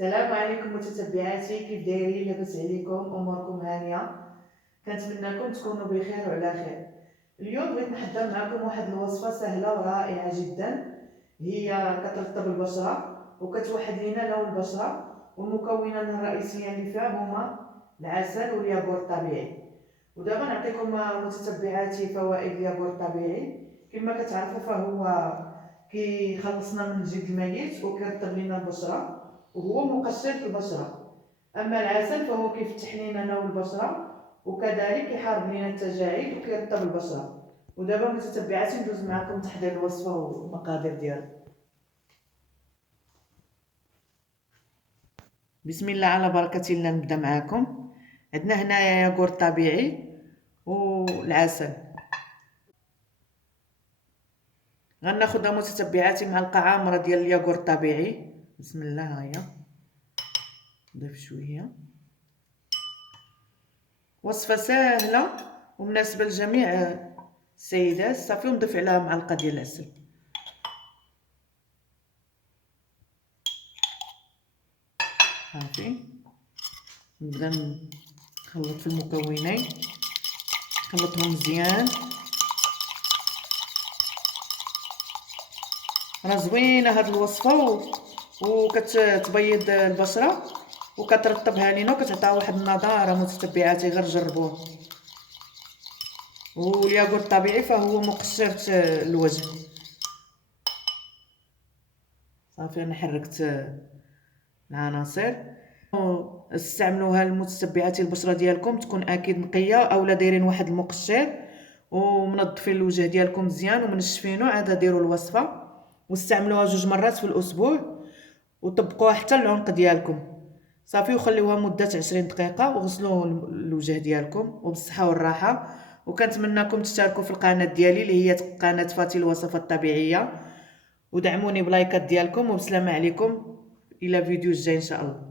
السلام عليكم متتبعاتي، كيف دايرين؟ لاباس عليكم؟ اموركم هانيه؟ كنتمنىكم تكونوا بخير وعلى خير. اليوم بغيت نحضر معكم واحد الوصفه سهله ورائعه جدا. هي كترطب البشره وكتوحد لينا لون البشره، والمكونات الرئيسيه اللي فيها هما العسل والياغورت الطبيعي. ودابا نعطيكم متتبعاتي فوائد الياغورت الطبيعي. كما كتعرفوا فهو كيخلصنا من الجلد الميت وكيرطب لينا البشره، وهو مقشر في البشرة. أما العسل فهو كيفتح لينا نوع البشرة، وكذلك يحارب لينا التجاعيد وكيرطب البشرة. ودابا متتبعاتي ندوز معكم تحضير الوصفة والمقادير ديالها. بسم الله على بركة الله. نبدا معكم. عندنا هنايا ياغورت طبيعي والعسل. غناخدها متتبعاتي معلقة عامرة ديال الياغورت الطبيعي. بسم الله. هيا نضيف شوية. وصفة سهلة ومناسبة لجميع السيدات. صافي ونضيف عليها معلقة ديال العسل. صافي نبدا نخلط في المكونين، نخلطهم مزيان. راه زوينه هاد الوصفه وكتبيض البشره وكترطبها لينا وكتعطيها واحد النضاره. متتبعاتي غير جربوه. والياغورت الطبيعي فهو مقشر الوجه. صافي انا حركت العناصر. استعملوها المتتبعات. البشره ديالكم تكون اكيد نقيه اولا دايرين واحد المقشر ومنظفين الوجه ديالكم مزيان ومنشفينه، عاد ديروا الوصفه واستعملوها 2 مرات في الاسبوع وطبقوها حتى العنق ديالكم. صافي وخليوها مده 20 دقيقه وغسلوا الوجه ديالكم وبالصحه والراحه. وكنتمنىكم تشتركوا في القناه ديالي اللي هي قناه فاتي الوصفات الطبيعيه، ودعموني بلايكات ديالكم. وبسلامه عليكم الى فيديو جاي ان شاء الله.